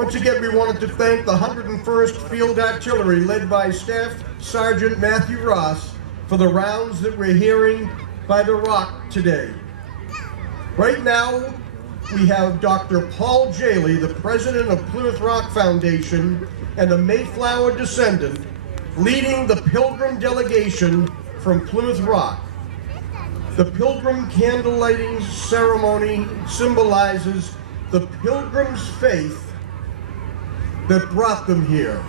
Once again, we wanted to thank the 101st Field Artillery, led by Staff Sergeant Matthew Ross, for the rounds that we're hearing by the Rock today. Right now, we have Dr. Paul Jaley, the president of Plymouth Rock Foundation and a Mayflower descendant, leading the Pilgrim delegation from Plymouth Rock. The Pilgrim candle lighting ceremony symbolizes the Pilgrim's faith that brought them here.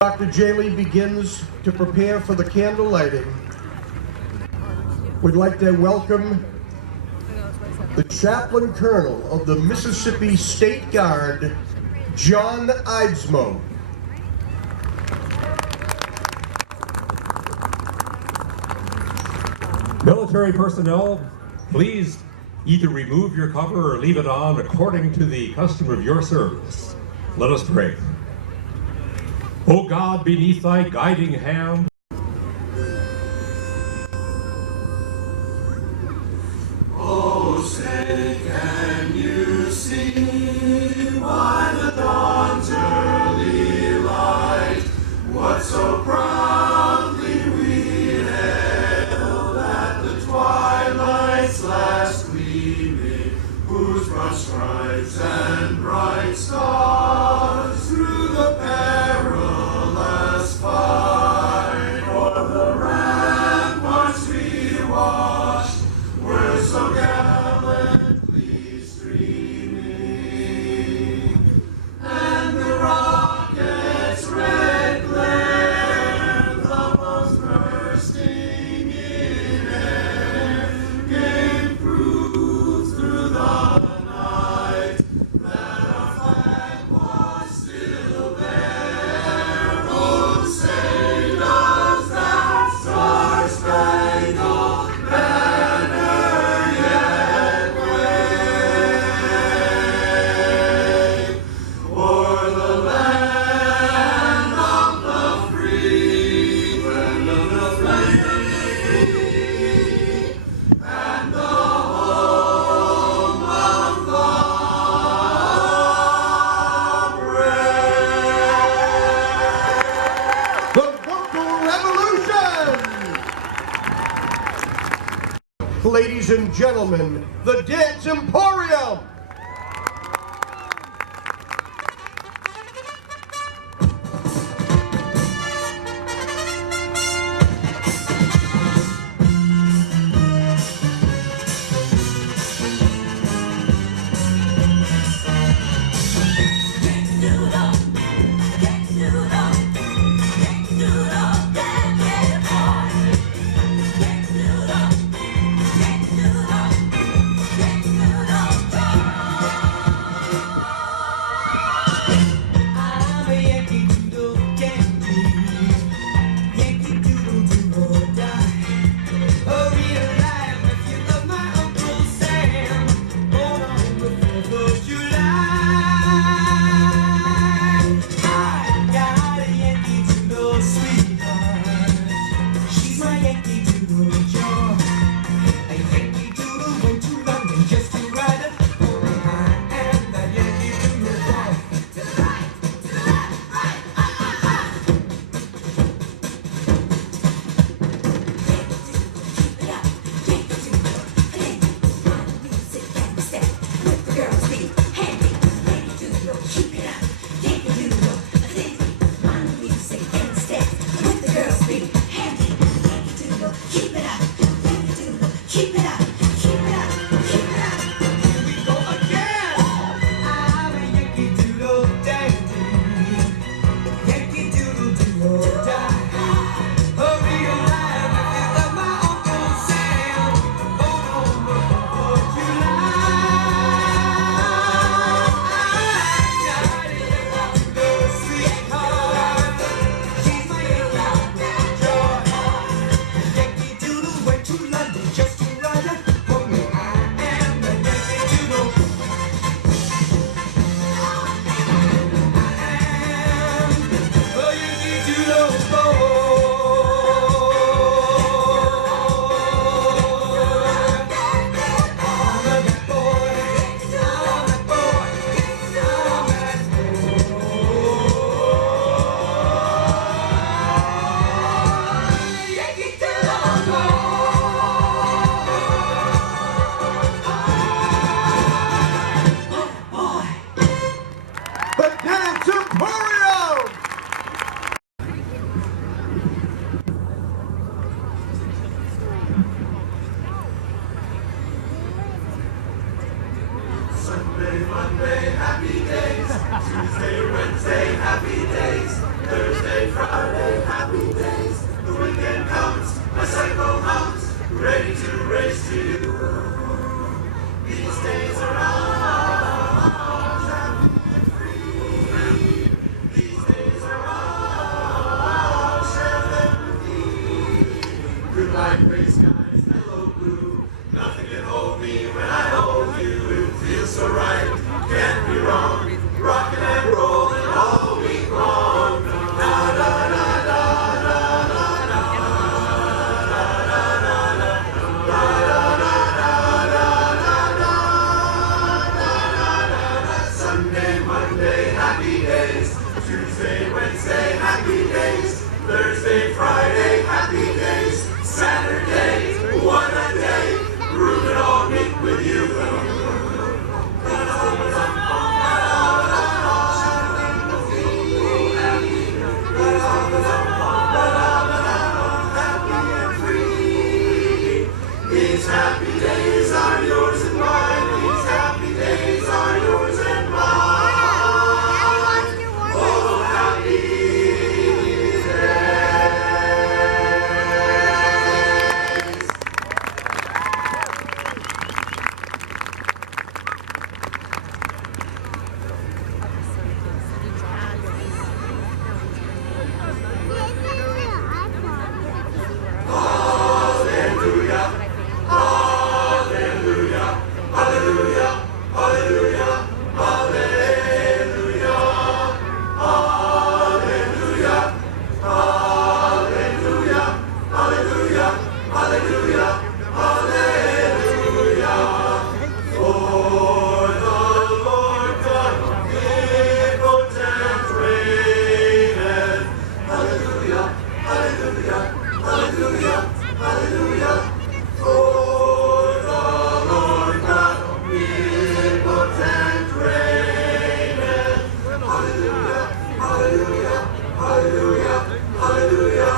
Dr. Jaley begins to prepare for the candle lighting. We'd like to welcome the Chaplain Colonel of the Mississippi State Guard, John Eidsmoe. Military personnel, please either remove your cover or leave it on according to the custom of your service. Let us pray. O God, beneath thy guiding hand, oh, say can you see by the dawn's early light what so proudly we hailed at the twilight's last gleaming, whose broad stripes and bright stars through the perilous fight o'er the ramparts we watched were so gallantly streaming, and the rocket's red glare, the bombs bursting in air, gave proof through the night that our flag was still there. Oh, say does that star-spangled banner yet wave o'er the land of the free, land of the free, and the home of the brave. The Vocal Revolution! Ladies and gentlemen, the Dance Emporium! Get Sunday, Monday, happy days. Tuesday, Wednesday, happy days. Thursday, Friday, happy days. The weekend comes, my cycle hums, ready to race to you. These days are ours, happy and free. These days are ours, share them with me. Good light, gray skies, hello blue. Nothing can hold me when I hold you. It feels so right, can't be wrong. Rockin' and rollin' all week long. Da da da da da da da da da da. Sunday, Monday, happy days. Tuesday, Wednesday, happy days. Thursday, Friday, happy days. Saturday, what a day. Root it all meet with you. Happy and free. These happy days are yours and mine. These happy days are yours and mine. Oh, happy days. Hallelujah, hallelujah, hallelujah, hallelujah, hallelujah, hallelujah, hallelujah, hallelujah, hallelujah, hallelujah. For the Lord God omnipotent reigneth. Hallelujah, hallelujah, hallelujah, hallelujah. For the Lord God omnipotent reigneth. Hallelujah, hallelujah, hallelujah, hallelujah.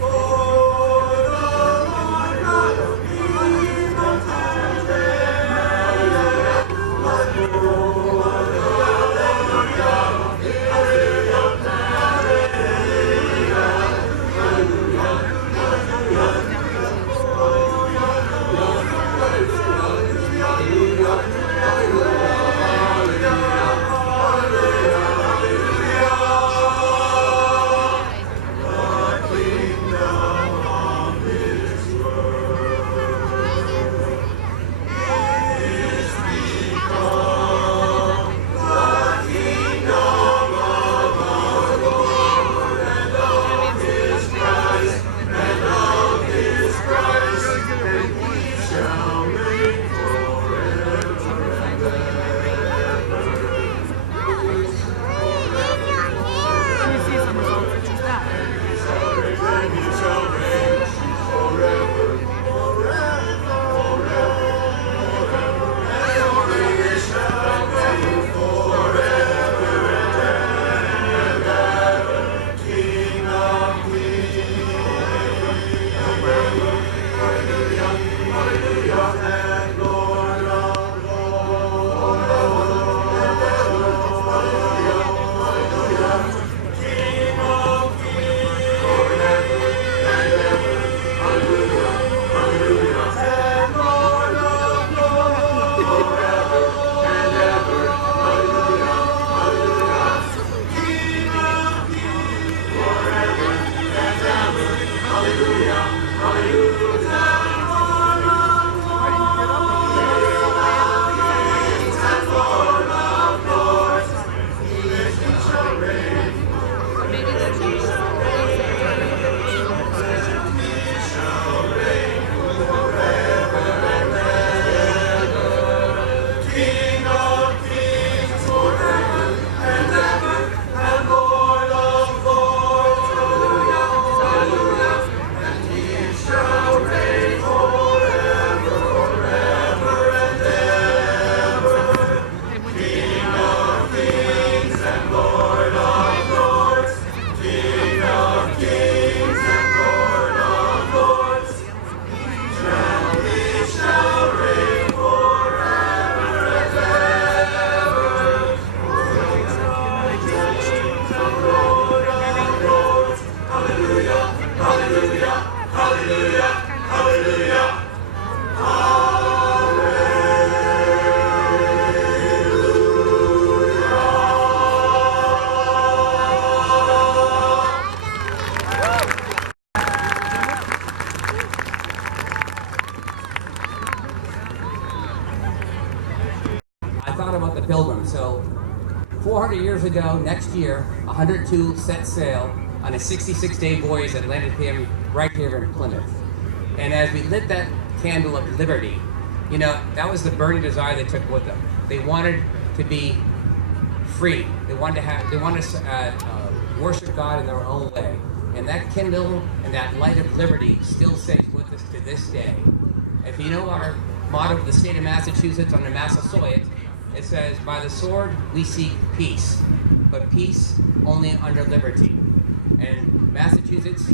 For the Lord God omnipotent reigneth. the Pilgrim. So 400 years ago, next year, 102 set sail on a 66-day voyage that landed him right here in Plymouth. And as we lit that candle of liberty, you know, that was the burning desire they took with them. They wanted to be free. They wanted to worship God in their own way. And that kindle and that light of liberty still stays with us to this day. If you know our motto of the state of Massachusetts on the Massasoit, it says, by the sword we seek peace, but peace only under liberty. And Massachusetts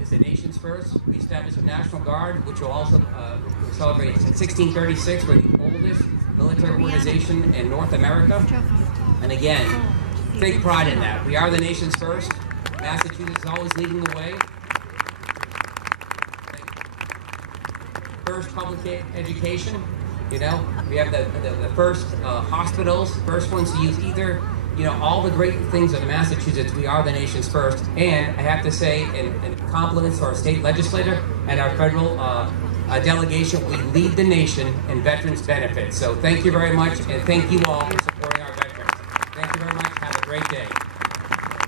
is the nation's first. We established a National Guard, which will also celebrate in 1636. We're the oldest military organization in North America. And again, take pride in that. We are the nation's first. Massachusetts is always leading the way. First public education, you know, we have the first hospitals, first ones to use either, you know, all the great things of Massachusetts. We are the nation's first. And I have to say, in compliments to our state legislator and our federal delegation, we lead the nation in veterans benefits. So thank you very much, and thank you all for supporting our veterans. Thank you very much. Have a great day.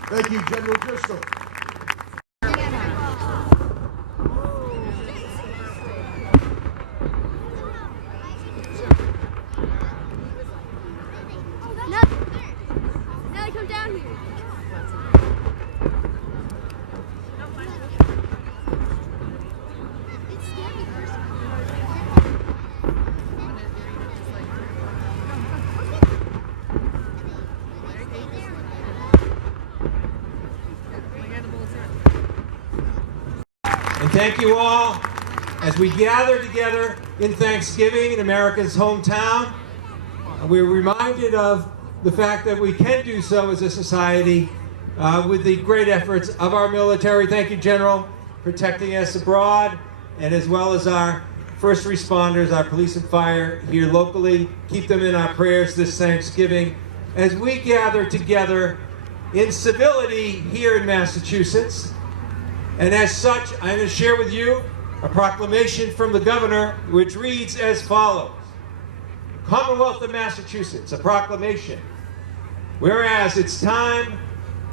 Thank you, General Driscoll. Now come down here. It's scary. And thank you all as we gather together in Thanksgiving in America's hometown. We're reminded of the fact that we can do so as a society with the great efforts of our military. Thank you, General, protecting us abroad, and as well as our first responders, our police and fire here locally. Keep them in our prayers this Thanksgiving as we gather together in civility here in Massachusetts. And as such, I'm going to share with you a proclamation from the governor, which reads as follows. Commonwealth of Massachusetts, a proclamation. Whereas it's time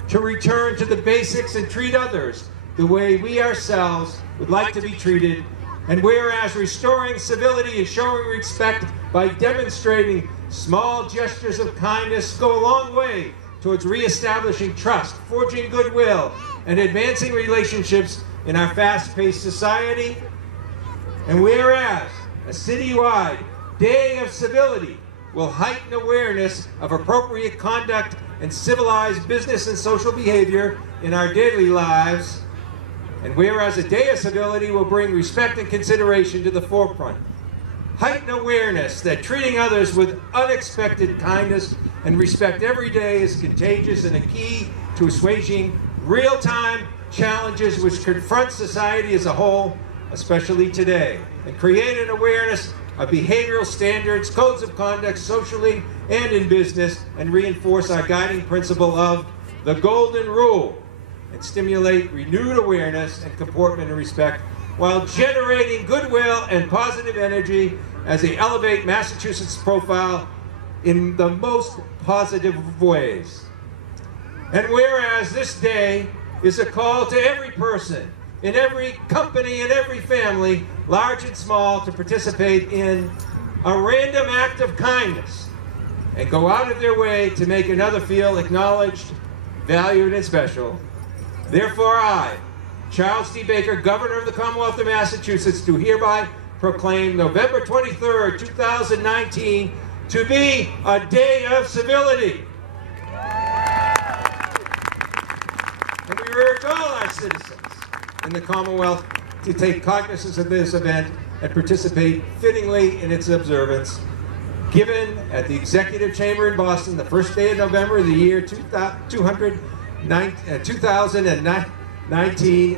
to return to the basics and treat others the way we ourselves would like to be treated. And whereas restoring civility and showing respect by demonstrating small gestures of kindness go a long way towards reestablishing trust, forging goodwill, and advancing relationships in our fast-paced society. And whereas a citywide Day of Civility will heighten awareness of appropriate conduct and civilized business and social behavior in our daily lives, and whereas a Day of Civility will bring respect and consideration to the forefront, heighten awareness that treating others with unexpected kindness and respect every day is contagious and a key to assuaging real-time challenges which confront society as a whole, especially today, and create an awareness of behavioral standards, codes of conduct socially and in business, and reinforce our guiding principle of the Golden Rule, and stimulate renewed awareness and comportment and respect while generating goodwill and positive energy as they elevate Massachusetts' profile in the most positive ways. And whereas this day is a call to every person, in every company, in every family, large and small, to participate in a random act of kindness and go out of their way to make another feel acknowledged, valued, and special. Therefore I, Charles D. Baker, Governor of the Commonwealth of Massachusetts, do hereby proclaim November 23rd, 2019 to be a Day of Civility. And we urge all our citizens in the Commonwealth to take cognizance of this event and participate fittingly in its observance. Given at the Executive Chamber in Boston the first day of November of the year 2019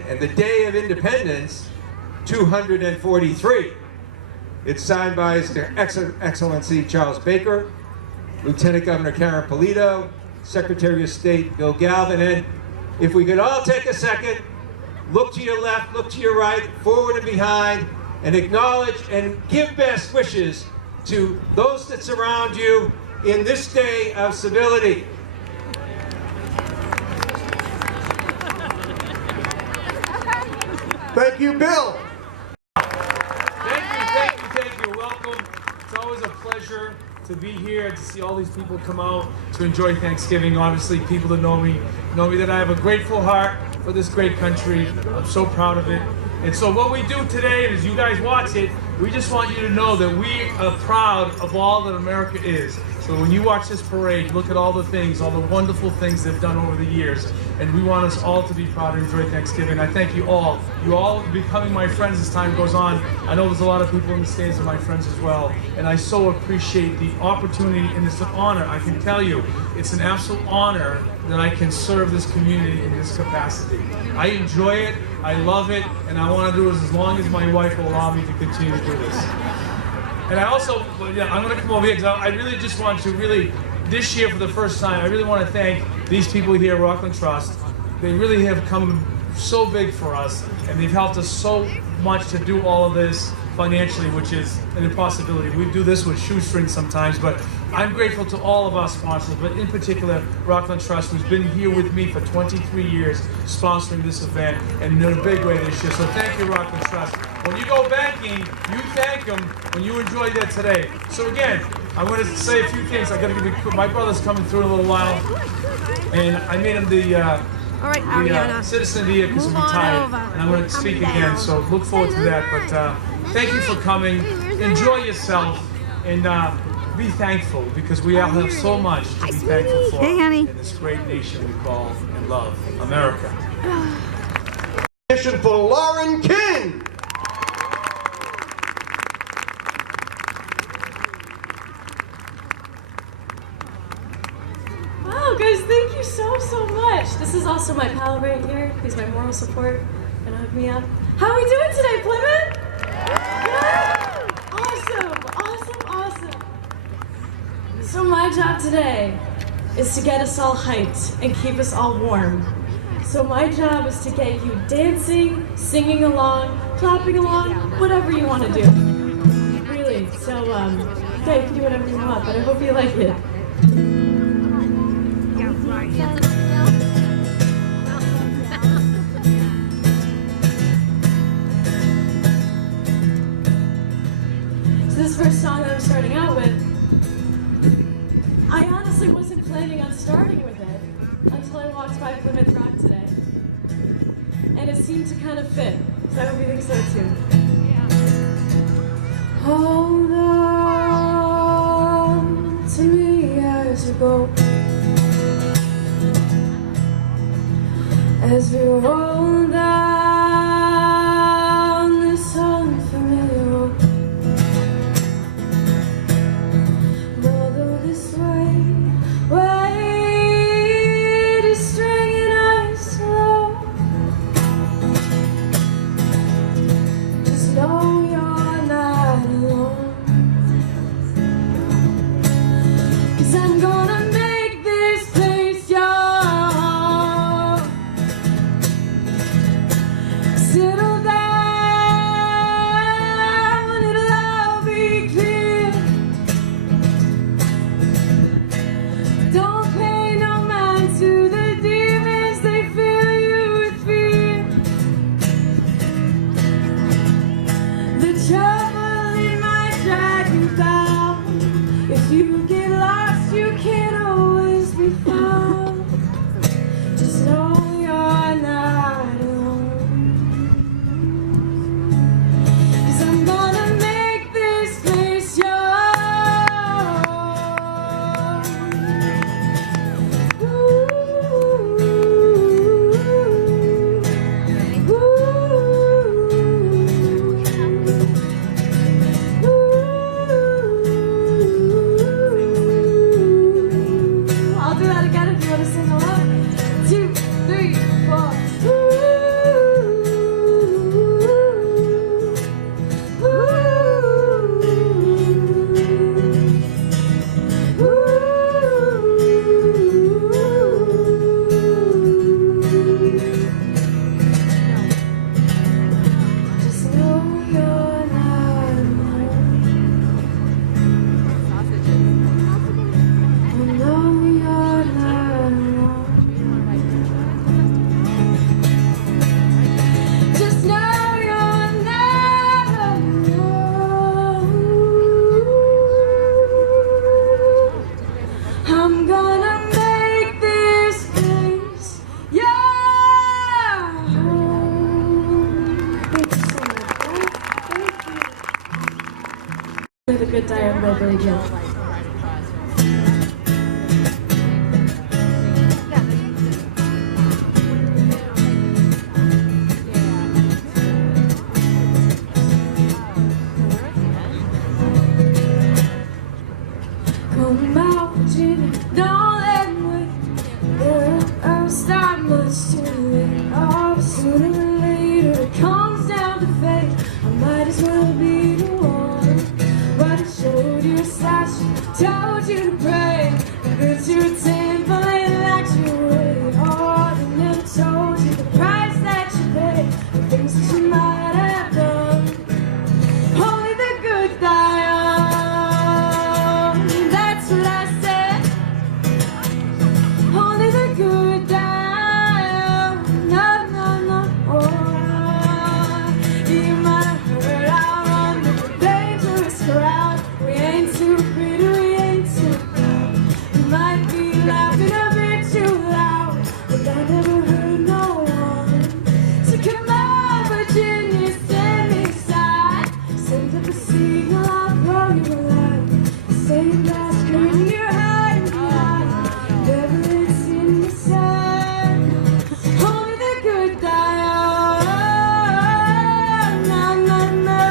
and the Day of Independence 243. It's signed by His Excellency Charles Baker, Lieutenant Governor Karen Polito, Secretary of State Bill Galvin, and if we could all take a second, look to your left, look to your right, forward and behind, and acknowledge and give best wishes to those that surround you in this day of civility. Thank you, Bill. Thank you. Welcome. It's always a pleasure to be here and to see all these people come out to enjoy Thanksgiving. Obviously, people that know me that I have a grateful heart for this great country. I'm so proud of it. And so what we do today, as you guys watch it, we just want you to know that we are proud of all that America is. So when you watch this parade, look at all the things, all the wonderful things they've done over the years. And we want us all to be proud and enjoy Thanksgiving. I thank you all. You all becoming my friends as time goes on. I know there's a lot of people in the stands that are my friends as well. And I so appreciate the opportunity, and it's an honor. I can tell you, it's an absolute honor that I can serve this community in this capacity. I enjoy it, I love it, and I want to do it as long as my wife will allow me to continue to do this. And I also, I'm going to come over here because I really just want to this year for the first time, I really want to thank these people here at Rockland Trust. They really have come so big for us, and they've helped us so much to do all of this financially, which is an impossibility. We do this with shoestrings sometimes, but I'm grateful to all of our sponsors, but in particular, Rockland Trust, who's been here with me for 23 years sponsoring this event, and in a big way this year. So thank you, Rockland Trust. When you go banking, you thank them when you enjoy that today. So again, I'm going to say a few things. I got to give you, my brother's coming through in a little while, and I made him the citizen of the year because he retired, and I'm going to speak again, so look forward to that. But thank you for coming. Enjoy yourself, and be thankful, because we all have so much to be thankful for in this great nation we call and love, America. For Lauren King. Wow, guys, thank you so much. This is also my pal right here. He's my moral support. Gonna hook me up. How are we doing today, Plymouth? Yeah! Awesome. So my job today is to get us all hyped and keep us all warm. So my job is to get you dancing, singing along, clapping along, whatever you want to do. Really. So, yeah, you can do whatever you want, but I hope you like it. So this first song that I'm starting out with, I honestly wasn't planning on starting with it until I walked by Plymouth Rock today. And it seemed to kind of fit, so I hope you think so too. Hold on to me as you go, as we roll down this unfamiliar road. Although this weight is stringing us slow, just know you're not alone. 'Cause I'm gonna make this place yours. Settle down, it'll all be clear. Don't pay no mind to the demons, they fill you with fear. The trouble, it might drag you down. If you get lost, you can always be found. Just know you're not alone. 'Cause I'm gonna make this place yours. Ooh, ooh, ooh. you. Come out, Virginia, don't let me wait. Girl, I'll start much too late. Oh, sooner or later it comes down to fate. I might as well be the one. But I showed you a stash, told you to pray. Because you're a temple and like you wait. Oh, they never told you the price that you pay. The things that you might have done. Only the good die young. That's what I said. Only the good die young. No, no, no. Oh, you might have heard I run the dangerous crowd. We ain't too pretty, we ain't too proud. You might be laughing a bit too loud, but I never heard no one. So come on, Virginia, stand beside. Send up a signal, I'll throw you a line. Same last curtain you're hiding behind. Never it's in the sun. Only the good die young. No, no, no.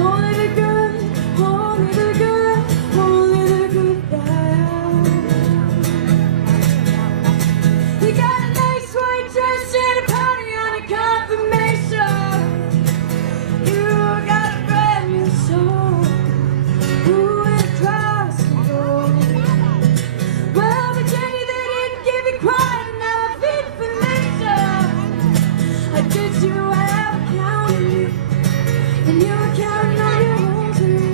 Only the good, only the good, only the good die young. You got a nice white dress and a party on a confirmation. You got a brand new soul. Who went across the road? Well, Virginia, they didn't give you quite enough information. Did you ever count on me? And you were counting on your rosary.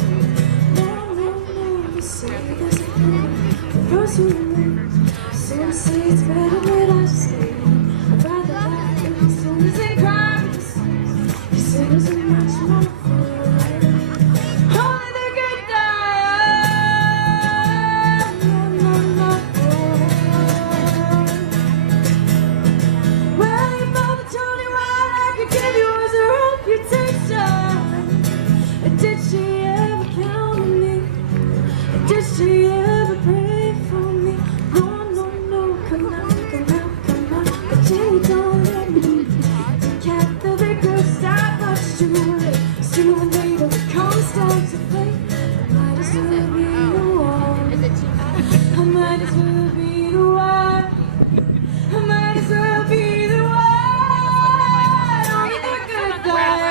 No, no, no, you say there's a prayer for those who remain. Some say it's better when I stay. I'd rather laugh with the sinners than cry with the saints. You sinners are much more fun. Only the good die young. No, no, no. Well, your mother told you all I could give you was a reputation. Did she ever count on me? Did she ever pray for me? No, no, no, come out, come out, come out. Virginia, don't let me. You can't feel the good stuff much too late. Sooner or later it comes down to fate. I might as well be the one. I might as well be the one. I might as well be the one. Only the good die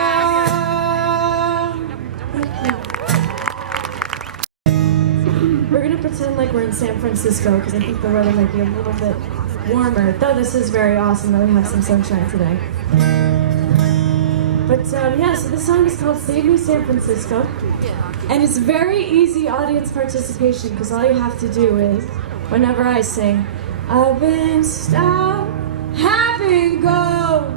young. We're gonna pretend like we're in San Francisco because I think the weather might be a little bit warmer. Though this is very awesome that we have some sunshine today. But yeah, so this song is called Save Me San Francisco. And it's very easy audience participation because all you have to do is, whenever I sing, I've been stopped, having go.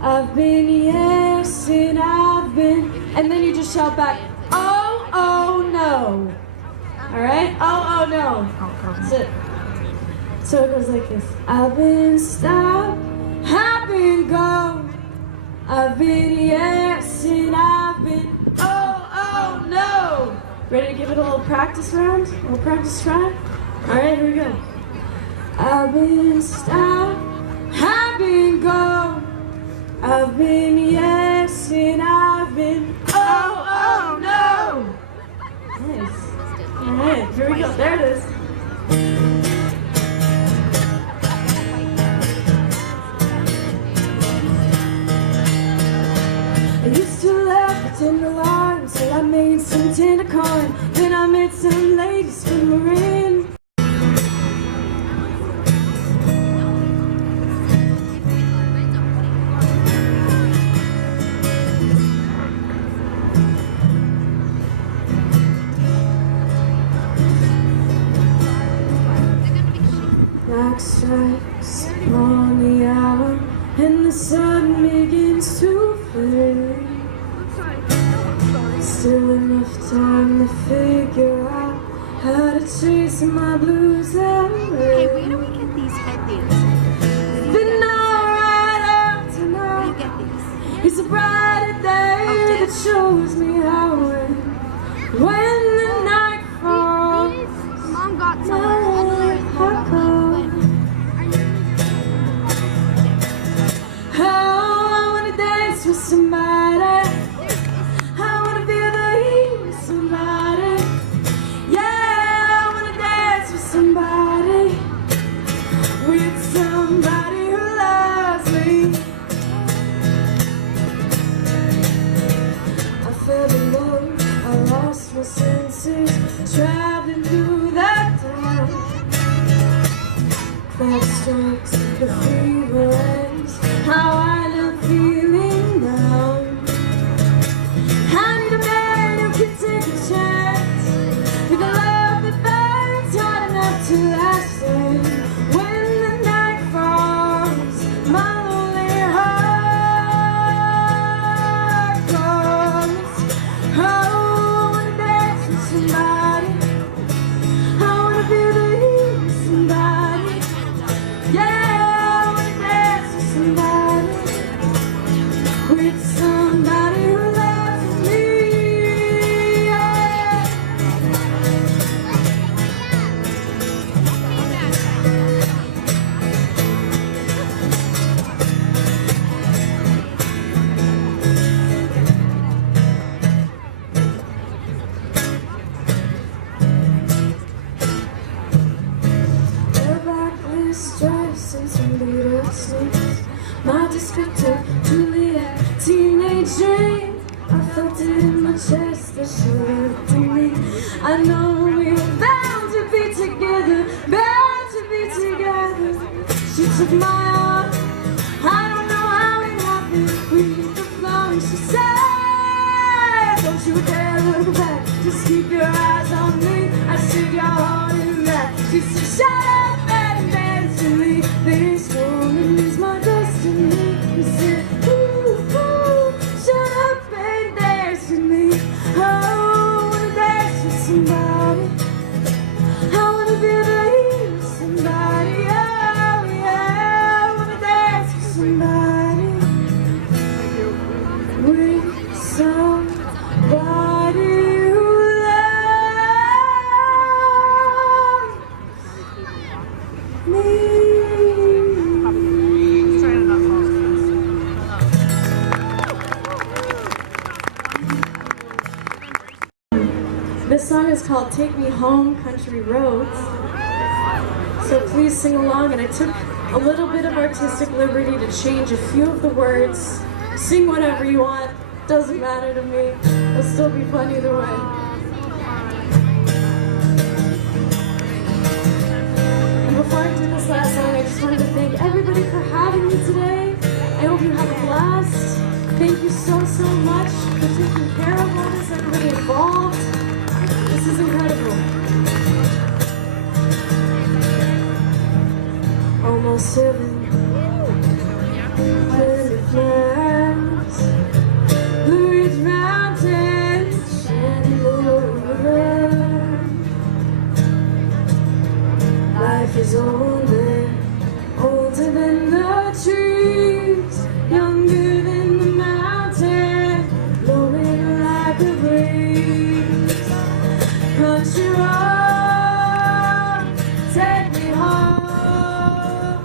I've been yes and I've been, and then you just shout back, oh, oh no. Alright? Oh, oh no. That's it. So it goes like this. I've been stopped, I've been go. I've been yes and I've been oh, oh no. Ready to give it a little practice round? A little practice try? Alright, here we go. I've been stopped, I've been go. I've been yes and I've been oh, oh no. Nice. Alright, here we go. There it is. I used to laugh at tender alarms till I made some tender corn. Then I met some ladies from Marin. Black stripes on the hour, and the sun begins to fade. Still enough time to figure out how to chase my blues away. Hey, where do we get these headbands? Been alright out tonight. Where do you get these? It's a brighter day that shows me how and traveling through the dark. That strikes the fever ends. How I love feeling down. I need a man who can take a chance with a love that burns hard enough to last. And when the night falls, my lonely heart calls. Oh, I wanna dance with somebody. I wanna be with somebody. Yeah, I wanna dance with somebody. With somebody who loves me. Yeah. A blacklist dress and some beat-up sneakers. My descriptor, Juliet, teenage dream. I felt it in my chest, the shoulder to me. I know we were bound to be together, bound to be together. She took my arm, I don't know how it happened. We hit the floor and she said, don't you dare look back, just keep your eyes on me. I said, your heart in that. She said, shut up and dance to me. This woman is my destiny. We said, ooh, ooh, shut up and dance with me. Oh, I wanna dance with somebody. I wanna be with somebody. Oh, yeah, I wanna dance with somebody. With somebody who loves me. This song is called Take Me Home, Country Roads. So please sing along, and I took a little bit of artistic liberty to change a few of the words. Sing whatever you want, doesn't matter to me. It'll still be fun either way. And before I do this last song, I just wanted to thank everybody for having me today. I hope you have a blast. Thank you so much for taking care of all this, everybody involved. This is incredible. Almost 7. Windy flowers, Blue Ridge Mountains, Shenandoah River. Life is older, older than the trees, younger than the mountain, blowing like a breeze. Country road, take me home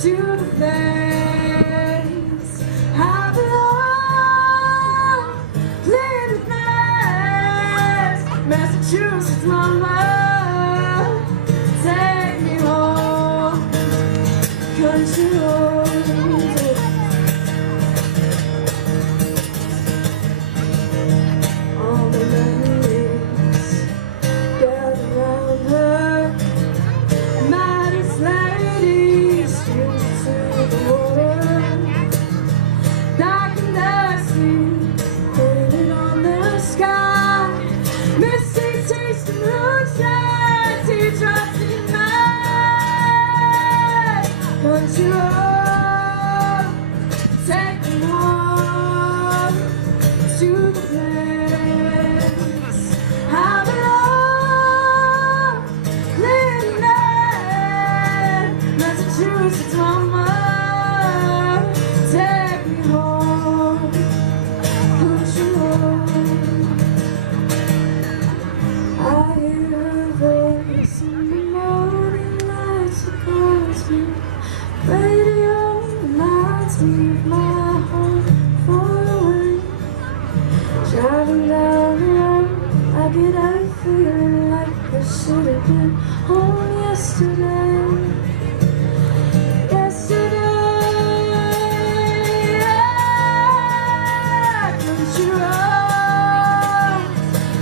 to the place I belong. Plymouth, Massachusetts, mama, take me home. Country road. All the memories gather round her. Modest lady streams to the water. Dark and dusty, painted on the sky. Misty taste of moonshine, teardrops in my eyes. Country road, take me home to the place I belong. Plymouth, Massachusetts, mama, take me home. Country road. I hear a voice in the morning light that calls me. Radio reminds me of my home far away. Driving down the road, I get out feeling like I should have been home yesterday. Country road,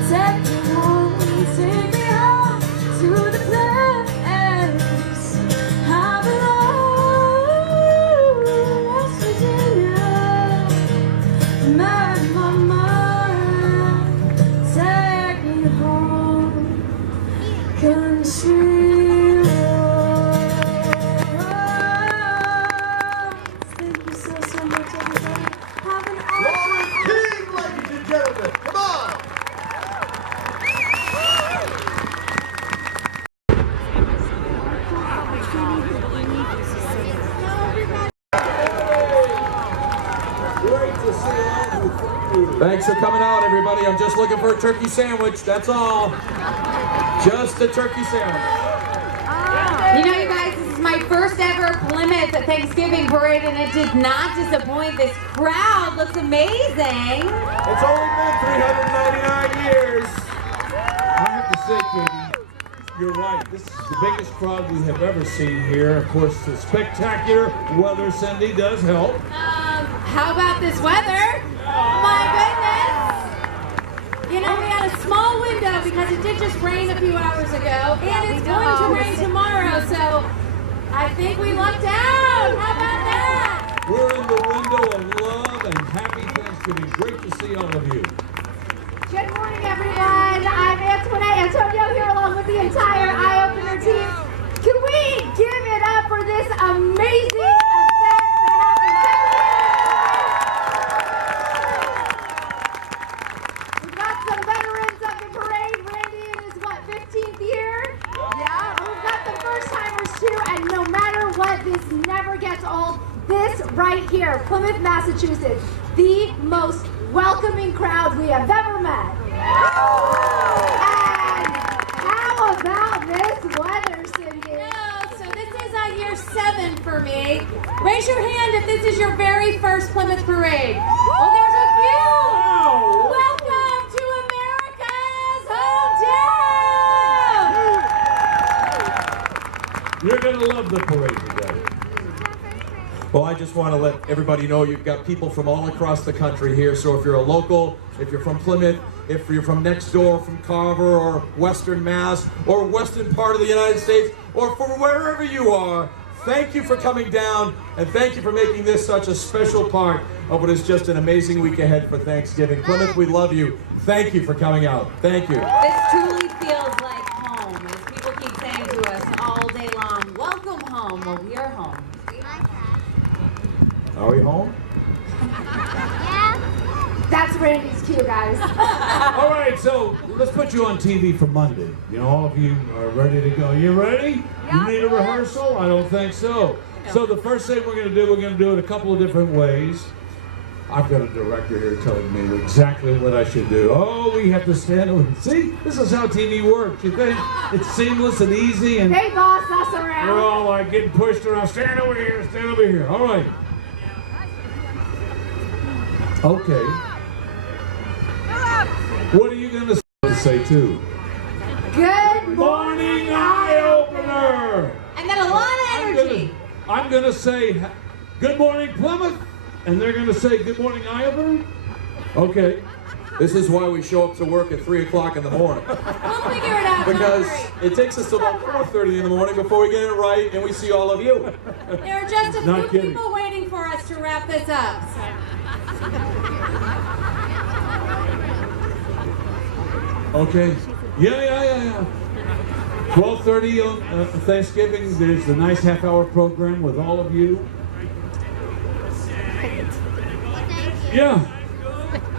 take me home, take me Thanks for coming out, everybody. I'm just looking for a turkey sandwich, that's all. Just a turkey sandwich. You know, you guys, this is my first ever Plymouth Thanksgiving parade, and it did not disappoint. This crowd looks amazing. It's only been 399 years. I have to say, Katie, you're right. This is the biggest crowd we have ever seen here. Of course, the spectacular weather, Cindy, does help. How about this weather? My goodness! You know, we had a small window because it did just rain a few hours ago, and it's going to rain tomorrow, so I think we lucked out. How about that? We're in the window of love and happy Thanksgiving. Great to see all of you. Good morning, everyone. I'm Antonio here along with the entire Eye Opener team. Can we give it up for this amazing event that happens every year? We've got some veterans of the parade. Randy in his, 15th year? Yeah. And we've got some first-timers, too. And no matter what, this never gets old. This right here, Plymouth, Massachusetts, the most welcoming crowd we have ever met. And how about this weather, Cindy? So this is year 7 for me. Raise your hand if this is your very first Plymouth parade. Oh, there's a few. Welcome to America's hometown. You're going to love the parade today. Well, I just want to let everybody know you've got people from all across the country here. So if you're a local, if you're from Plymouth, if you're from next door, from Carver or Western Mass or western part of the United States, or from wherever you are, thank you for coming down and thank you for making this such a special part of what is just an amazing week ahead for Thanksgiving. Plymouth, we love you. Thank you for coming out. Thank you. This truly feels like home, as people keep saying to us all day long. Welcome home. Well, we are home. Are we home? That's Randy's cue, guys. All right, so let's put you on TV for Monday. You know, all of you are ready to go. You ready? You need a rehearsal? I don't think so. So the first thing we're going to do it a couple of different ways. I've got a director here telling me exactly what I should do. Oh, we have to stand over. See, this is how TV works. You think it's seamless and easy, and They boss us around. we're all like getting pushed around. Stand over here, stand over here. All right. Okay. What are you going to say too? Good Morning Eye Opener! And then a lot of energy. I'm going to say, good morning Plymouth, and they're going to say, good morning Eye Opener? Okay. This is why we show up to work at 3 o'clock in the morning. We'll figure it out. Because it takes us about 4:30 in the morning before we get it right and we see all of you. There are just a Not few kidding. people waiting for us to wrap this up. Okay. Yeah. 12:30 on Thanksgiving, there's a nice half-hour program with all of you. Yeah.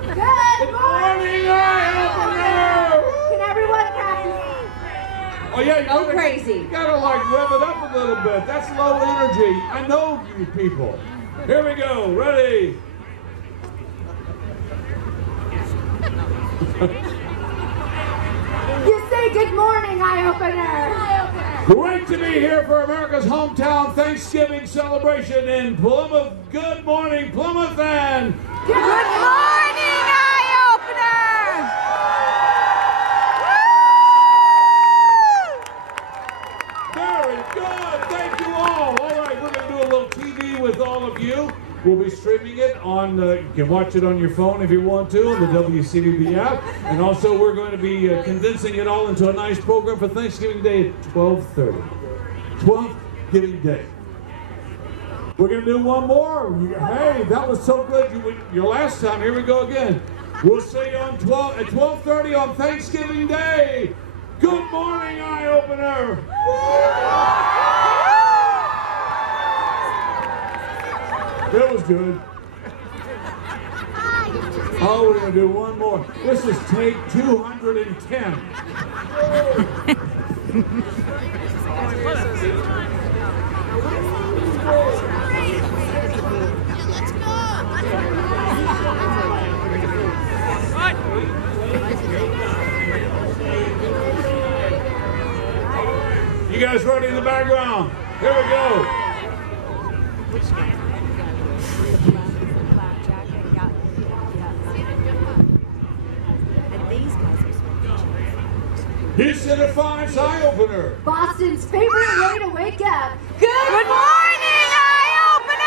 Good morning, Eye Opener! Can everyone practice? Oh yeah, Go crazy. You gotta like rev it up a little bit. That's low energy. I know you people. Here we go. Ready? You say good morning, Eye Opener. Great to be here for America's hometown Thanksgiving celebration in Plymouth. Good morning, Plymouth, and Good morning, Eye very good. Thank you all. All right, we're going to do a little TV with all of you. We'll be streaming it on, you can watch it on your phone if you want to, on the WCVB app. And also we're going to be condensing it all into a nice program for Thanksgiving Day at 12:30. 12th Giving Day. We're going to do one more. Hey, that was so good. Your last time. Here we go again. We'll see you on at 12:30 on Thanksgiving Day. Good morning, Eye Opener. That was good. Oh, we're going to do one more. This is take 210. You guys ready in the background? Here we go. Houston Defiance Eye Opener. Boston's favorite way to wake up. Good morning, Eye Opener!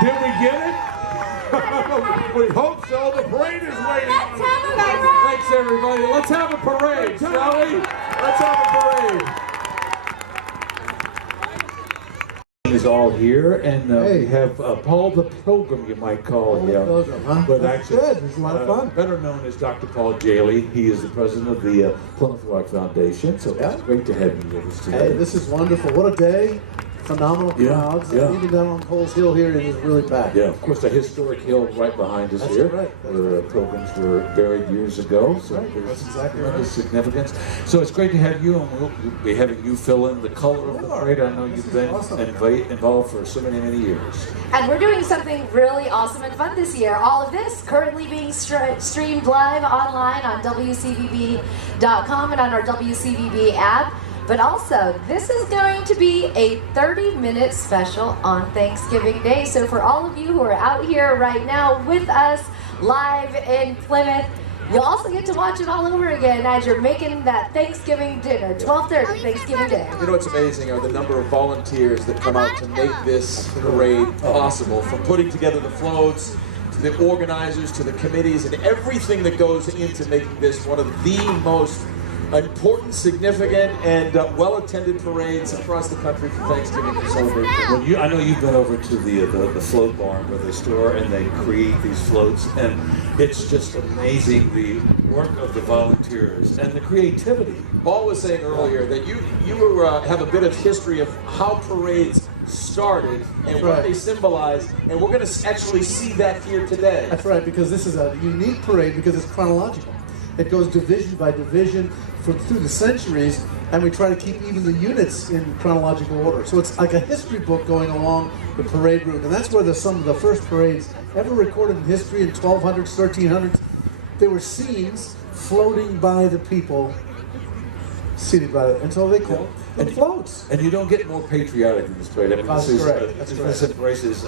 Did we get it? We hope so. The parade is waiting. Let's have a parade! Thanks, everybody. Let's have a parade, shall we? Let's have a parade. Is all here, and we have Paul the Pilgrim, you might call him. Yeah. Pilgrim, huh? But That's actually, good. It's a lot of fun. Better known as Dr. Paul Jaley. He is the president of the Plymouth Rock Foundation. So Yeah. it's great to have you with us today. Hey, this is wonderful. What a day. Phenomenal Yeah, crowds. yeah. Even down on Coles Hill here, it is really packed. Yeah, of course, the historic hill right behind us That's here, right. where pilgrims were buried years ago. So Right. there's That's exactly tremendous right. significance. So it's great to have you, and we'll be having you fill in the color of the parade. I know you've been awesome. involved for so many, many years. And we're doing something really awesome and fun this year. All of this currently being streamed live online on WCVB.com and on our WCVB app. But also, this is going to be a 30-minute special on Thanksgiving Day. So for all of you who are out here right now with us live in Plymouth, you'll also get to watch it all over again as you're making that Thanksgiving dinner, 12:30 Thanksgiving Day. You know what's amazing are the number of volunteers that come out to make this parade possible, from putting together the floats, to the organizers, to the committees, and everything that goes into making this one of the most important, significant, and well-attended parades across the country for Thanksgiving to celebrate. Well, I know you've been over to the float barn where they store and they create these floats, and it's just amazing the work of the volunteers and the creativity. Paul was saying earlier that you have a bit of history of how parades started and what they symbolize, and we're going to actually see that here today. That's right, because this is a unique parade because it's chronological. It goes division by division through the centuries, and we try to keep even the units in chronological order. So it's like a history book going along the parade route, and that's where some of the first parades ever recorded in history in 1200s, 1300s. There were scenes floating by the people seated by it, and so they call them floats. And you don't get more patriotic in this parade. I mean, That's correct. This embraces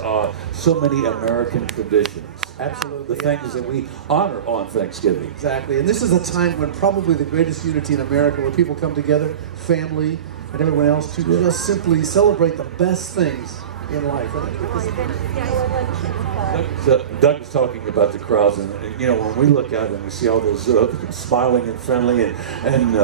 so many American traditions. Absolutely. The things that we honor on Thanksgiving. Exactly, and this is a time when probably the greatest unity in America, where people come together, family and everyone else, to just simply celebrate the best things in life. Doug was talking about the crowds, and you know, when we look out and we see all those smiling and friendly and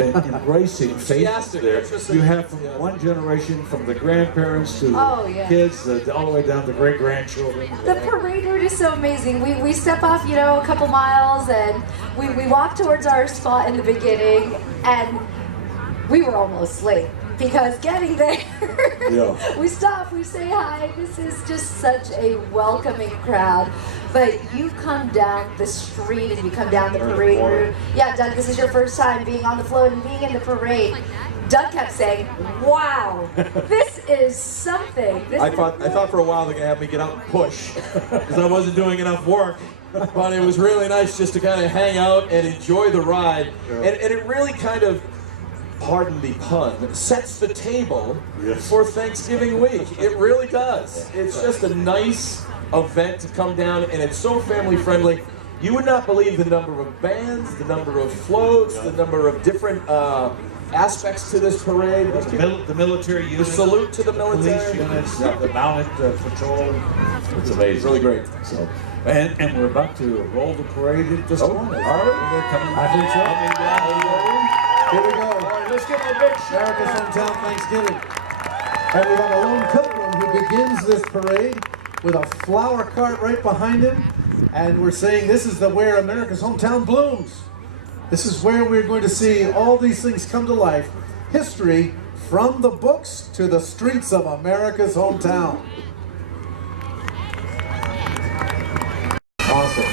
embracing faces there, you have from one generation, from the grandparents to the kids, all the way down to great-grandchildren. The parade route is so amazing. We step off, you know, a couple miles, and we walk towards our spot in the beginning, and we were almost late because getting there, we stop, we say hi. This is just such a welcoming crowd. But you've come down the street and you come down the parade route. Yeah, Doug, this is your first time being on the float and being in the parade. Doug kept saying, wow, this is something. I thought for a while they're going to have me get out and push because I wasn't doing enough work. But it was really nice just to kind of hang out and enjoy the ride. And it really kind of, pardon the pun, sets the table for Thanksgiving week. It really does. It's just a nice event to come down, and it's so family friendly. You would not believe the number of bands, the number of floats, the number of different aspects to this parade. The military units, the salute to the military, police units, the mounted patrol. It's amazing. Really great. So, and we're about to roll the parade at this point. Are we? I think so. Coming down the road. Here we go. All right, let's give them a big shout. America's Hometown Thanksgiving. And we have a lone pilgrim who begins this parade with a flower cart right behind him. And we're saying this is where America's hometown blooms. This is where we're going to see all these things come to life. History from the books to the streets of America's hometown. Awesome.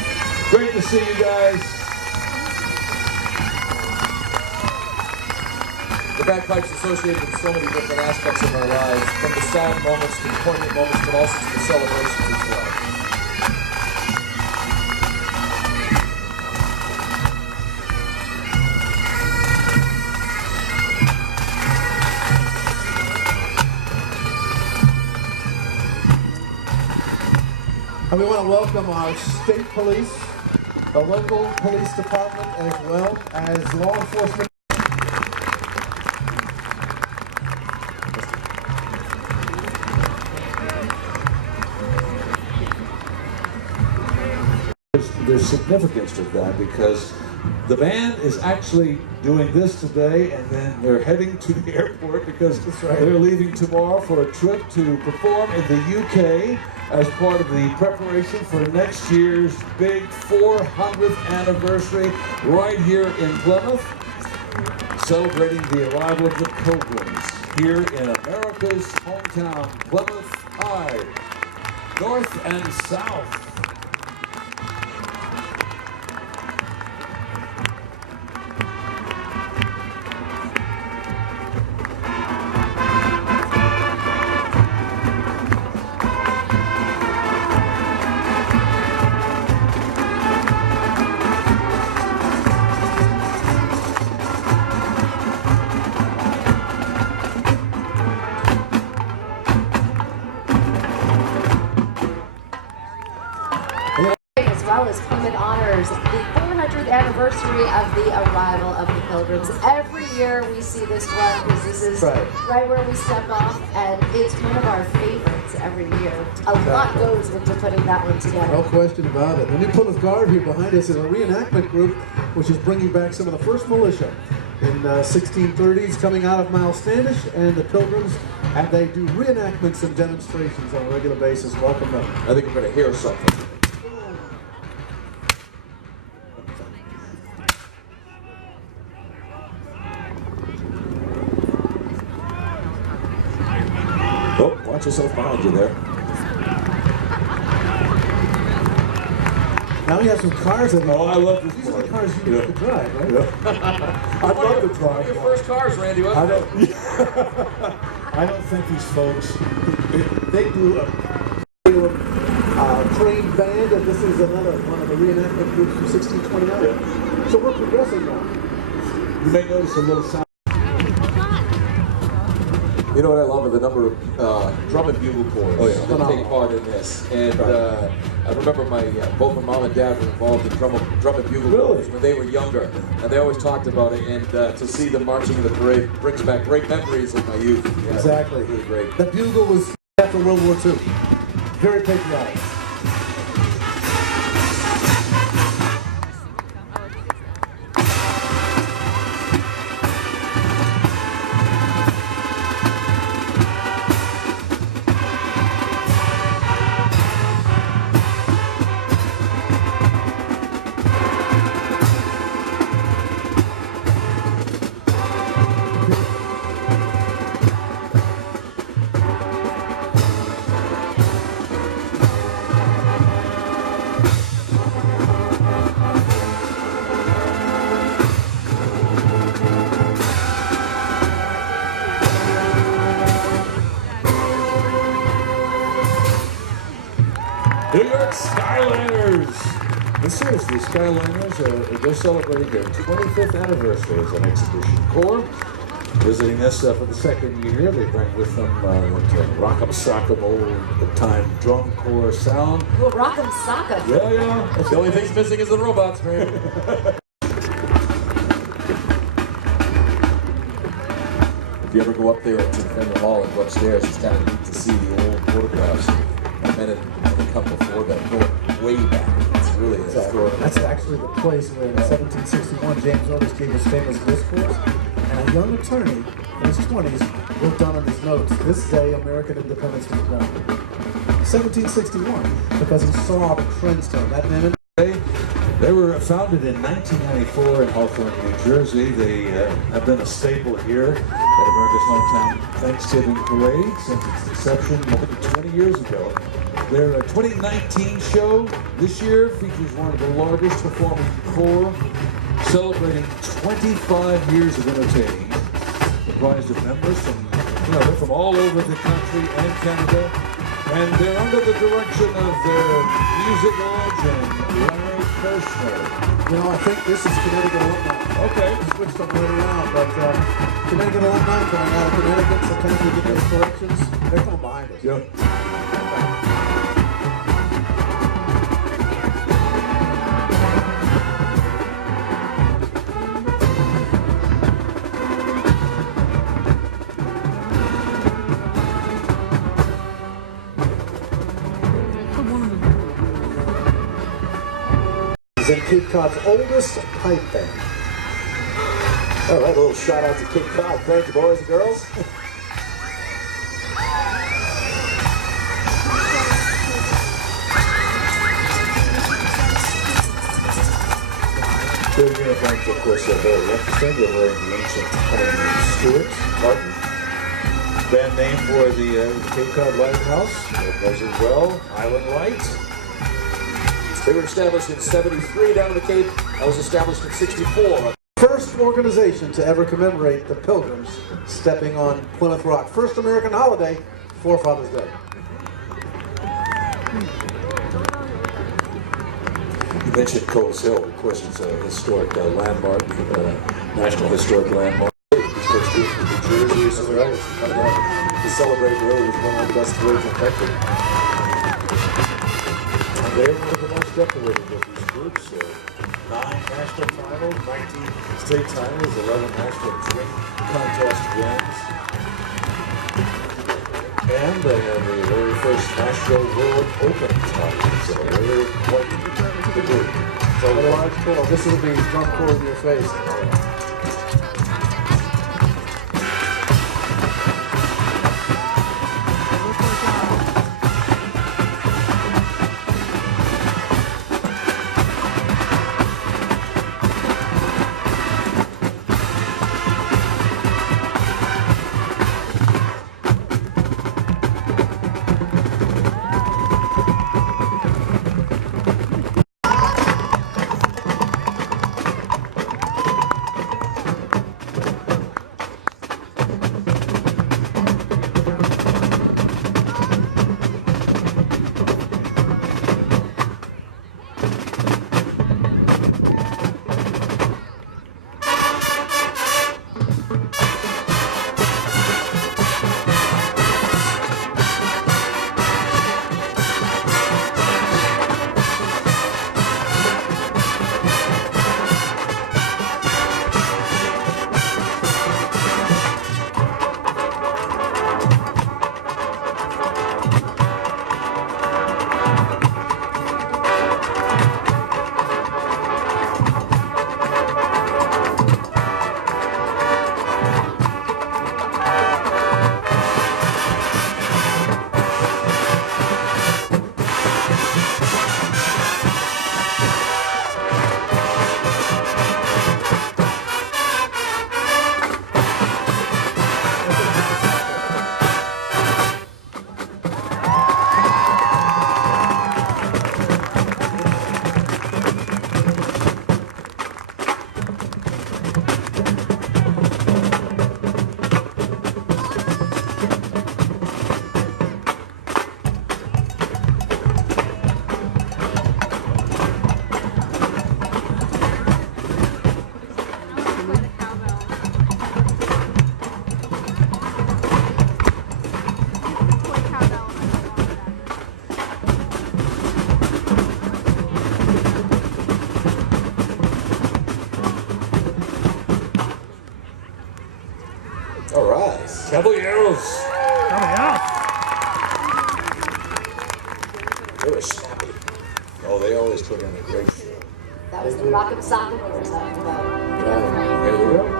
Great to see you guys. The bagpipes associated with so many different aspects of our lives, from the sad moments to the poignant moments, but also to the celebrations as well. And we want to welcome our state police, the local police department, as well as law enforcement. There's significance to that because the band is actually doing this today, and then they're heading to the airport because they're leaving tomorrow for a trip to perform in the UK as part of the preparation for next year's big 400th anniversary right here in Plymouth, celebrating the arrival of the Pilgrims here in America's hometown, Plymouth High, north and south. As well as Plymouth honors the 400th anniversary of the arrival of the Pilgrims. Every year we see this one because this is right where we step off, and it's one of our favorites every year. A lot goes into putting that one together. No question about it. The new Plymouth Guard here behind us is a reenactment group which is bringing back some of the first militia in 1630s coming out of Miles Standish and the Pilgrims, and they do reenactments and demonstrations on a regular basis. Welcome them. I think we're going to hear something. Oh, watch yourself behind you there. Now we have some cars in there. Oh, I love this. These are the cars you used to drive, right? Yeah. I love to drive. Your first cars, Randy, wasn't it? I don't think these folks, They do a trained band, and this is another one of the reenactment groups from 1629. So we're progressing now. you may notice a little sound. You know what I love are the number of drum and bugle corps that take part in this. And I remember both my mom and dad were involved in drum and bugle corps when they were younger. And they always talked about it. And to see them marching in the parade brings back great memories of my youth. Yeah, Exactly. Really great. The bugle was after World War II. Very patriotic. New York Skyliners! And seriously, Skyliners, they're celebrating their 25th anniversary as an exhibition corps. Visiting us for the second year, they bring with them Rock'em Sock'em old time drum corps sound. Well, Rock'em Sock'em. Yeah. The only thing's missing is the robots, man. If you ever go up there to the Faneuil Hall and go upstairs, it's kind of neat to see the old photographs of men that come before that, going way back. It's really historic. That's actually the place where in 1761 James Otis gave his famous discourse, and a young attorney in his 20s wrote down on his notes, "This day American independence was born." 1761, because he saw the trends turn. That man. They were founded in 1994 in Hawthorne, New Jersey. They have been a staple here at America's Hometown Thanksgiving Parade since its inception more than 20 years ago. Their 2019 show this year features one of the largest performing corps, celebrating 25 years of entertaining, comprised of members from all over the country and Canada, and they're under the direction of their music legend, Larry Kirshner. You know, I think this is Connecticut alumni. Okay. Switched up right around, but Connecticut alumni coming out of Connecticut. Sometimes we get those corrections. They're coming behind us. Yeah. represent Cape Cod's oldest pipe band. All right, a little shout out to Cape Cod. Thank you, boys and girls. Their uniforms, of course, are very interesting. They're wearing the ancient Stuart Martin. Band name for the Cape Cod Lighthouse. It does as well. Island Light. They were established in '73 down in the Cape. I was established in '64. First organization to ever commemorate the Pilgrims stepping on Plymouth Rock. First American holiday for Father's Day. You mentioned Coles Hill. Of course, it's a historic landmark, National Historic Landmark. These folks do from New Jersey or somewhere else coming out to celebrate really was one of the best parades affected. And they're one of the most decorated of these groups. 9 national titles, 19 state titles, 11 national drink contest wins. And they have the very first National World Open title. So they're quite the group. So cool. This will be drum corps in your face. All right, Caballeros. They were snappy. Oh, they always put in a great show. That was the rock'em sock'em we were talking about. Yeah, here we go.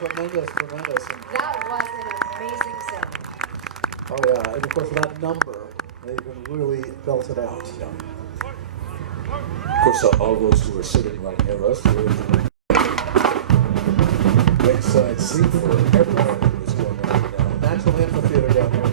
tremendous. And That was an amazing sound. oh yeah, and of course that number, they can really belt it out. Of course, all those who are sitting right near us, we're in the ringside seat for everything that's going on right now. Natural amphitheater down there.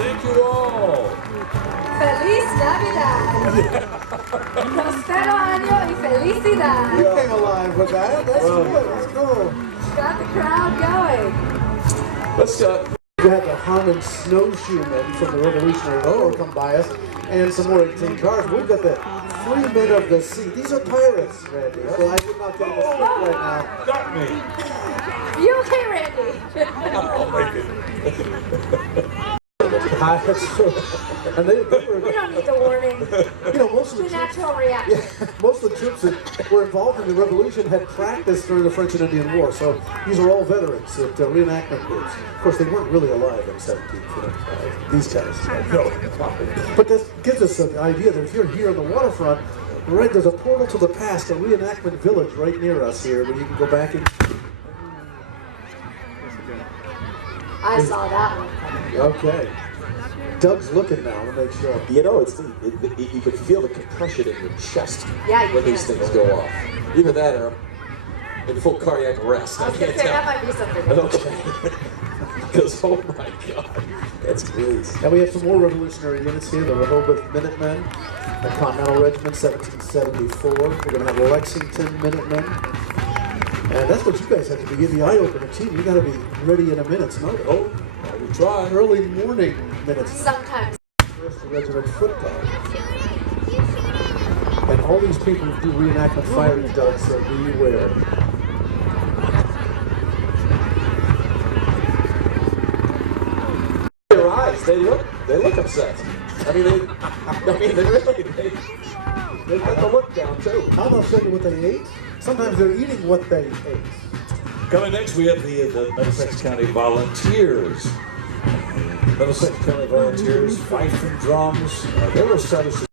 Thank you all. Feliz Navidad. Prospero año y felicidad. You came alive with that. That's good. That's cool. Got the crowd going. Let's go. We had the Harmon Snowshoemen from the Revolutionary War come by us, and some more 18 cars. We've got the Free Men of the Sea. These are pirates, Randy. So I would not get a mistake right now. Got me. You okay, Randy? I'll make it. That's true. And they were, We don't need the warning. you know, most of the It's a troops, natural reaction. most of the troops that were involved in the Revolution had practiced during the French and Indian War. So these are all veterans at reenactment groups. Of course, they weren't really alive in 1755. These guys. No. But that gives us an idea that if you're here on the waterfront, right, there's a portal to the past, a reenactment village right near us here where you can go back and... I saw that one. Okay. Doug's looking now to make sure. You know, you can feel the compression in your chest when these things go off. Either that or in full cardiac arrest. I was going to say, that might be something. Okay. Because, oh my God, that's great. And we have some more revolutionary units here, the Rehoboth Minutemen, the Continental Regiment, 1774. We're going to have Lexington Minutemen. And that's what you guys have to be, the eye-opener team. You got to be ready in a minute's notice. Oh, we try. Early morning minutes. Sometimes. First Regiment football. And all these people who do reenactment firing, Doug, so beware. Their eyes, they look upset. I mean, they really, they put the look down too. How about showing you what they ate? Sometimes they're eating what they ate. Coming next, we have the Middlesex County Volunteers. Middlesex County Volunteers, fife and drums. They were established.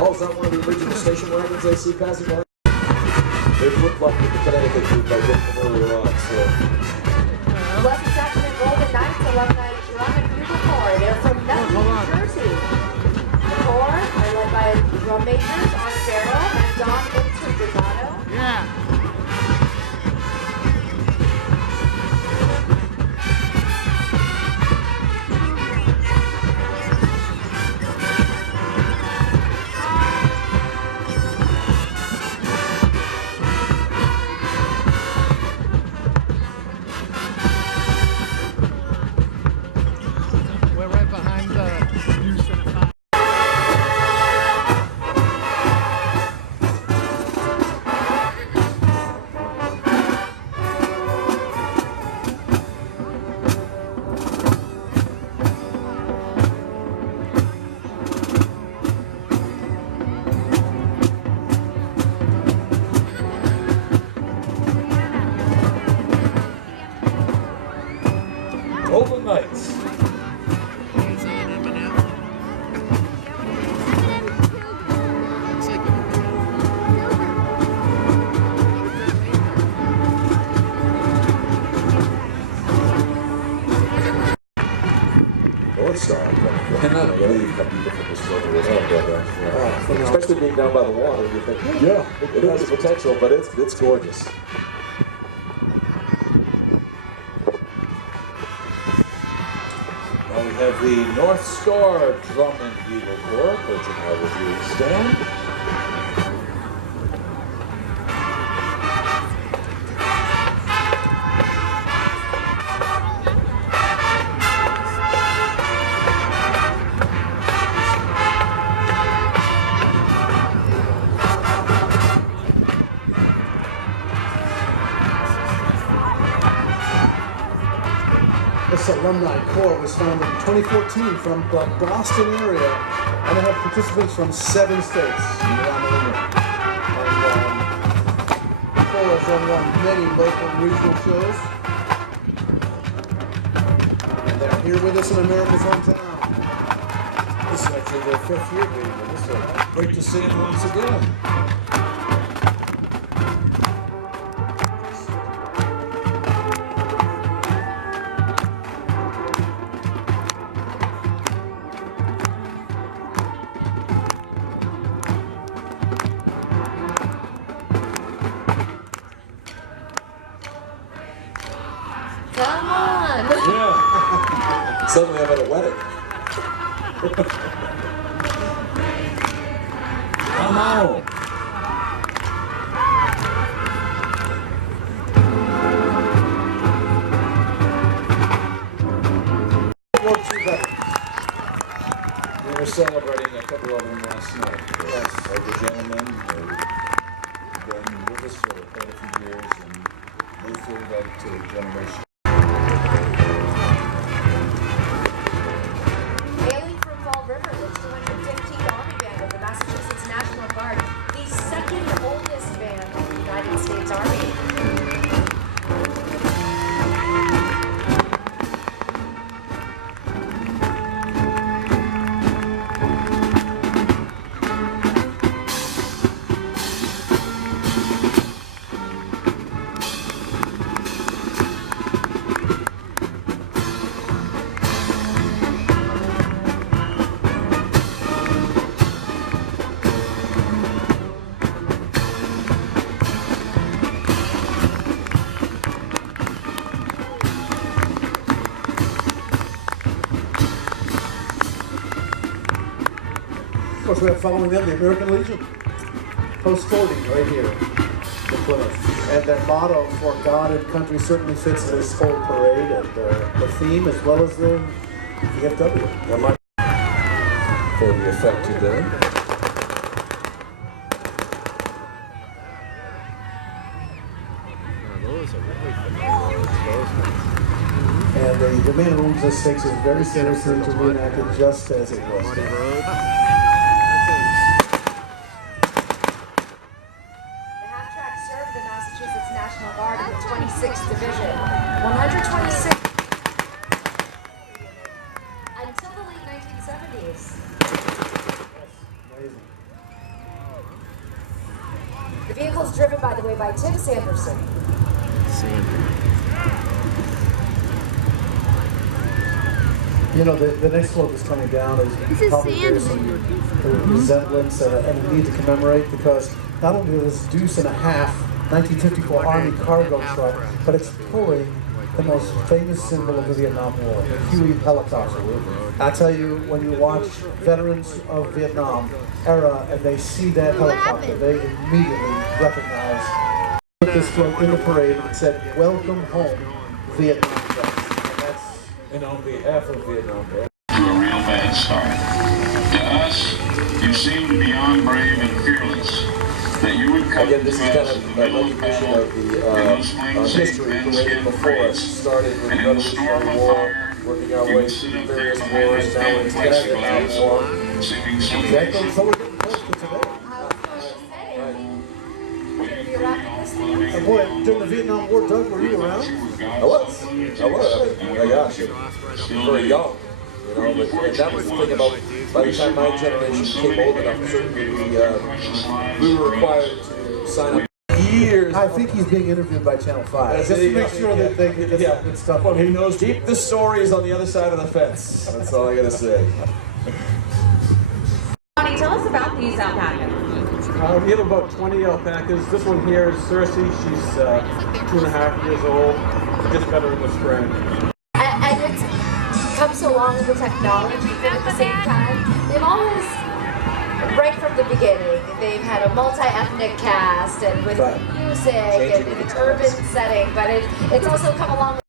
Oh, is that one of the original station wagons I see passing by? They look like the Connecticut group I did from earlier on, so. Blessed Sacrament Golden Knights Alumni Drum and Bugle Corps. They're from Nutley, New Jersey. The Corps are led by drum majors Art Farrell and Don Interbrigato. Yeah. Golden Knights. North Star. I cannot believe how beautiful this weather is. Especially being down by the water, you think, yeah, it has potential, but it's gorgeous. Now we have the North Star Drum and Bugle Corps approaching our reviewing stand. This alumni corps was founded in 2014 from the Boston area, and they have participants from 7 states around the world. And the corps has won many local and regional shows. And they're here with us in America's hometown. This is actually their 5th year being with us, so great to see them once again. Come on. Yeah. Suddenly I'm at a wedding. Come on. We were celebrating a couple of them last night. Yes. The gentlemen who've been with us for quite a few years and moved through that to generation. Hailing from Fall River, the 215th Army Band of the Massachusetts National Guard, the second oldest band in the United States Army. Of course, we have following them the American Legion, Post 40 right here in Plymouth. And their motto, "For God and Country," certainly fits this whole parade and the theme as well as the VFW. For the effect today. And the man who owns this takes it very seriously to reenact it just as it was. The half-track served the Massachusetts National Guard in the 26th Division, 126 until the late 1970s. Amazing. The vehicle is driven, by the way, by Tim Sanderson. You know, the next slope is coming down. Is probably there's some resemblance and a need to commemorate, because not only is this deuce and a half 1954 Army cargo truck, but it's pulling the most famous symbol of the Vietnam War, the Huey helicopter. I tell you, when you watch veterans of Vietnam era and they see that helicopter, they immediately recognize. Put this float in the parade and said, "Welcome home, Vietnam vets." And that's. And on behalf of Vietnam, To a real bad start. To us, you seemed beyond brave and fearless. That you would come again, this is kind to us of in a the middle of recognition battle, of the history paraded before us. Started with the Revolutionary War, working our way through the various wars, now into the Vietnam War. Exactly. So we're getting close to today. Boy, during the Vietnam War, Doug, were you around? I was. Oh my gosh, very young, you know. But and that was the thing about. By the time my generation came old enough, certainly we were required to sign up. Years. I think he's being interviewed by Channel 5. Just to make sure that they can get some good stuff. Well, he knows. Keep the stories on the other side of the fence. That's all I gotta say. Bonnie, tell us about these alpacas. We have about 20 alpacas. This one here is Cersei. She's 2.5 years old. Gets better in the spring. And it's come so long with the technology, but at the same time, they've always, right from the beginning, they've had a multi-ethnic cast and with music and in an urban setting, but it's also come along with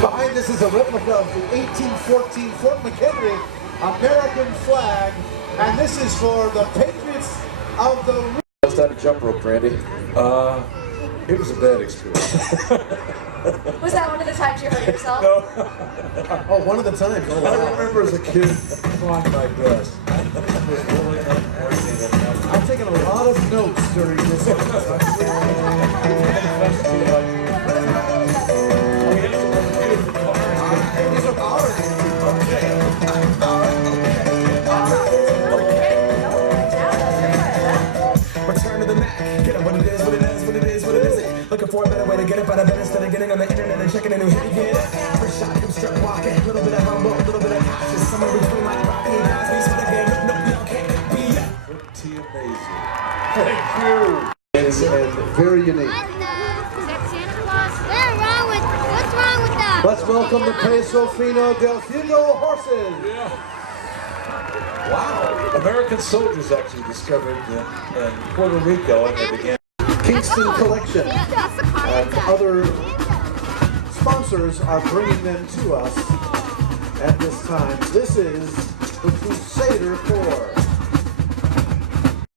Behind us is a replica of the 1814 Fort McHenry American flag, and this is for the Patriots of the... Last time you jump rope, Randy. It was a bad experience. Was that one of the times you hurt yourself? No. Oh, one of the times. Oh, wow. I remember as a kid trying my best. It was really unfortunate. I've taken a lot of notes during this. Return to the Mac. Get up what it is, what it is, what it is, what it isn't. Looking for a better way to get up out of bed instead of getting on the internet and checking a new hit again. First shot, come strut walking. A little bit of humble, a little bit of cautious. Somewhere between like Rocky and Cosby's for the game. Nope, y'all can't be up. Pretty amazing. Thank you. It's very unique. What's wrong with that? Let's welcome the Peso Fino del Fuego horses. Yeah. Wow. American soldiers actually discovered in Puerto Rico, and they began. Kingston Collection and other sponsors are bringing them to us at this time. This is the Crusader Corps.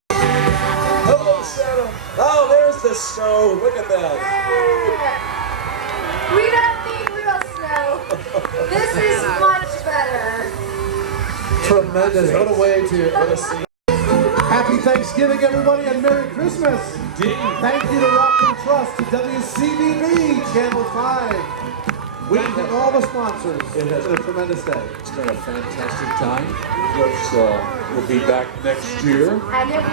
Hello, Santa. Oh, there's the snow. Look at that. We don't need real snow. This is much better. Tremendous. What a way to see. Happy Thanksgiving, everybody, and Merry Christmas. Indeed. Thank you to Rock and Trust, to WCBB, Channel 5. We thank all the sponsors. It's been a tremendous day. It's been a fantastic time. Of course, we'll be back next year. And then we